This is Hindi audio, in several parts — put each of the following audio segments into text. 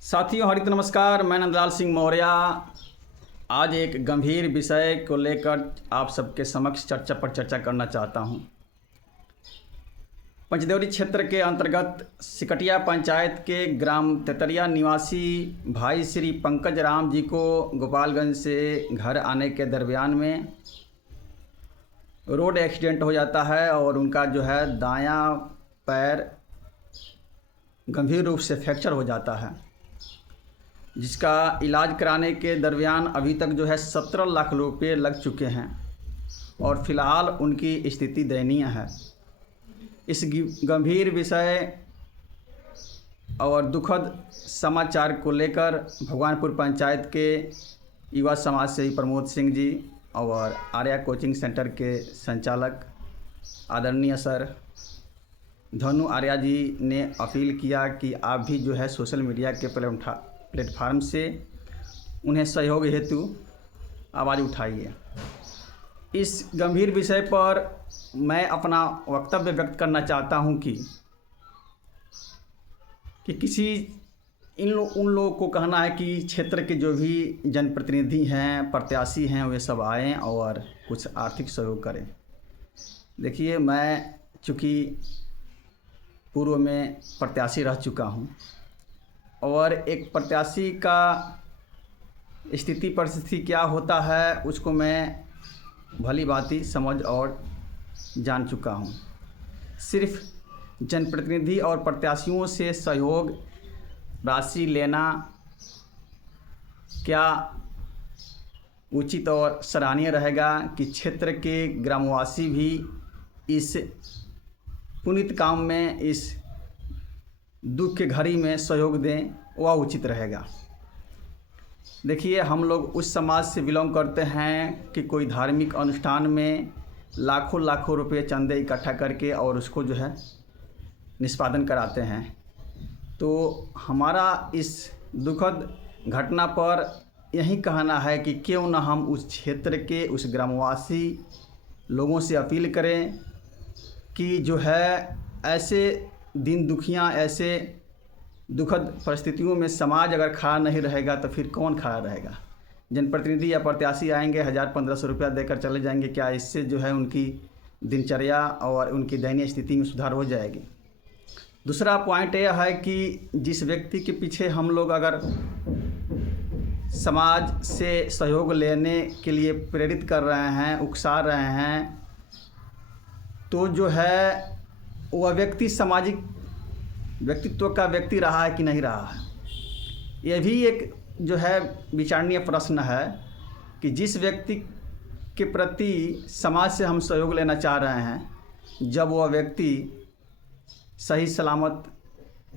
साथियों हरित नमस्कार। मैं नंदलाल सिंह मौर्य आज एक गंभीर विषय को लेकर आप सबके समक्ष चर्चा करना चाहता हूं। पंचदेवरी क्षेत्र के अंतर्गत सिकटिया पंचायत के ग्राम तेतरिया निवासी भाई श्री पंकज राम जी को गोपालगंज से घर आने के दरमियान में रोड एक्सीडेंट हो जाता है और उनका जो है दायां पैर गंभीर रूप से फ्रैक्चर हो जाता है, जिसका इलाज कराने के दरमियान अभी तक जो है 17 लाख रुपये लग चुके हैं और फिलहाल उनकी स्थिति दयनीय है। इस गंभीर विषय और दुखद समाचार को लेकर भगवानपुर पंचायत के युवा समाज सेवी प्रमोद सिंह जी और आर्या कोचिंग सेंटर के संचालक आदरणीय सर धनु आर्या जी ने अपील किया कि आप भी जो है सोशल मीडिया के प्लेटफार्म से उन्हें सहयोग हेतु आवाज़ उठाइए। इस गंभीर विषय पर मैं अपना वक्तव्य व्यक्त करना चाहता हूं कि उन लोगों को कहना है कि क्षेत्र के जो भी जनप्रतिनिधि हैं, प्रत्याशी हैं, वे सब आएँ और कुछ आर्थिक सहयोग करें। देखिए, मैं चूँकि पूर्व में प्रत्याशी रह चुका हूं और एक प्रत्याशी का स्थिति परिस्थिति क्या होता है उसको मैं भली भांति समझ और जान चुका हूं। सिर्फ जनप्रतिनिधि और प्रत्याशियों से सहयोग राशि लेना क्या उचित और सराहनीय रहेगा कि क्षेत्र के ग्रामवासी भी इस पुनीत काम में, इस दुख के घड़ी में सहयोग दें, वह उचित रहेगा। देखिए, हम लोग उस समाज से बिलोंग करते हैं कि कोई धार्मिक अनुष्ठान में लाखों लाखों रुपए चंदे इकट्ठा करके और उसको जो है निष्पादन कराते हैं। तो हमारा इस दुखद घटना पर यही कहना है कि क्यों न हम उस क्षेत्र के उस ग्रामवासी लोगों से अपील करें कि जो है ऐसे दिन दुखियां, ऐसे दुखद परिस्थितियों में समाज अगर खड़ा नहीं रहेगा तो फिर कौन खड़ा रहेगा। जनप्रतिनिधि या प्रत्याशी आएंगे, 1000-1500 रुपया देकर चले जाएंगे, क्या इससे जो है उनकी दिनचर्या और उनकी दयनीय स्थिति में सुधार हो जाएगी। दूसरा पॉइंट यह है कि जिस व्यक्ति के पीछे हम लोग अगर समाज से सहयोग लेने के लिए प्रेरित कर रहे हैं, उकसा रहे हैं, तो जो है वह व्यक्ति सामाजिक व्यक्तित्व का व्यक्ति रहा है कि नहीं रहा है। यह भी एक जो है विचारणीय प्रश्न है कि जिस व्यक्ति के प्रति समाज से हम सहयोग लेना चाह रहे हैं, जब वह व्यक्ति सही सलामत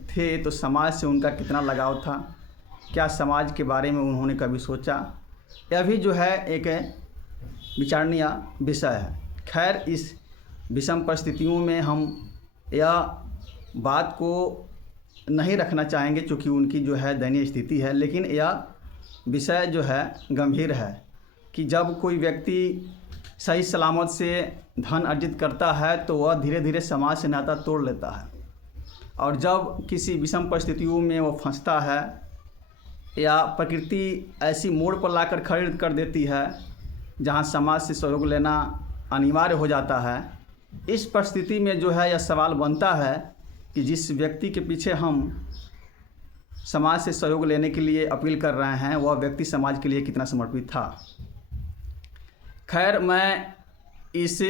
थे तो समाज से उनका कितना लगाव था, क्या समाज के बारे में उन्होंने कभी सोचा, यह भी जो है एक विचारणीय विषय है। खैर, इस विषम परिस्थितियों में हम यह बात को नहीं रखना चाहेंगे क्योंकि उनकी जो है दयनीय स्थिति है, लेकिन यह विषय जो है गंभीर है कि जब कोई व्यक्ति सही सलामत से धन अर्जित करता है तो वह धीरे धीरे समाज से नाता तोड़ लेता है, और जब किसी विषम परिस्थितियों में वो फंसता है या प्रकृति ऐसी मोड़ पर लाकर खड़ी कर देती है जहां समाज से सहयोग लेना अनिवार्य हो जाता है, इस परिस्थिति में जो है यह सवाल बनता है कि जिस व्यक्ति के पीछे हम समाज से सहयोग लेने के लिए अपील कर रहे हैं वह व्यक्ति समाज के लिए कितना समर्पित था। खैर, मैं इस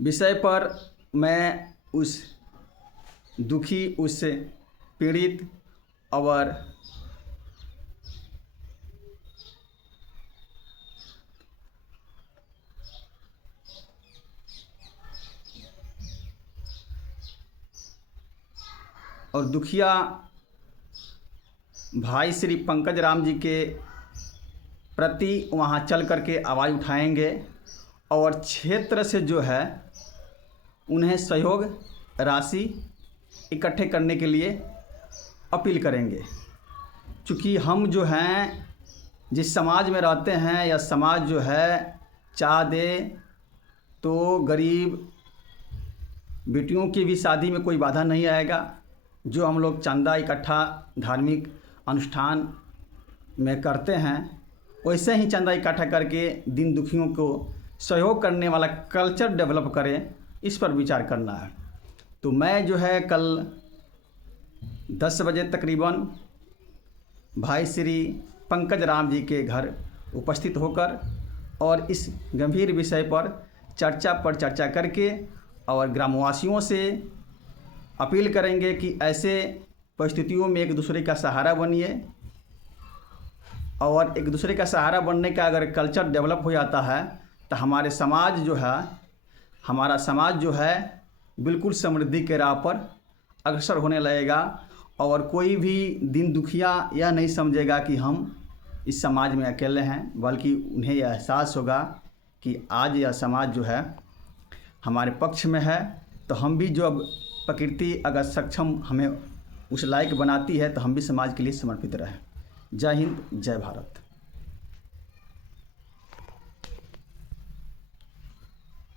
विषय पर मैं उस दुखी, उस पीड़ित और दुखिया भाई श्री पंकज राम जी के प्रति वहाँ चल करके आवाज़ उठाएंगे और क्षेत्र से जो है उन्हें सहयोग राशि इकट्ठे करने के लिए अपील करेंगे। क्योंकि हम जो हैं जिस समाज में रहते हैं, यह समाज जो है चाह दे तो गरीब बेटियों की भी शादी में कोई बाधा नहीं आएगा। जो हम लोग चंदा इकट्ठा धार्मिक अनुष्ठान में करते हैं, वैसे ही चंदा इकट्ठा करके दीन दुखियों को सहयोग करने वाला कल्चर डेवलप करें, इस पर विचार करना है। तो मैं जो है कल 10 बजे तकरीबन भाई श्री पंकज राम जी के घर उपस्थित होकर और इस गंभीर विषय पर चर्चा करके और ग्रामवासियों से अपील करेंगे कि ऐसे परिस्थितियों में एक दूसरे का सहारा बनिए, और एक दूसरे का सहारा बनने का अगर कल्चर डेवलप हो जाता है तो हमारा समाज जो है बिल्कुल समृद्धि के राह पर अग्रसर होने लगेगा, और कोई भी दीन दुखिया यह नहीं समझेगा कि हम इस समाज में अकेले हैं, बल्कि उन्हें यह एहसास होगा कि आज यह समाज जो है हमारे पक्ष में है। तो हम भी जो अब प्रकृति अगर सक्षम हमें उस लायक बनाती है तो हम भी समाज के लिए समर्पित रहें। जय हिंद, जय भारत।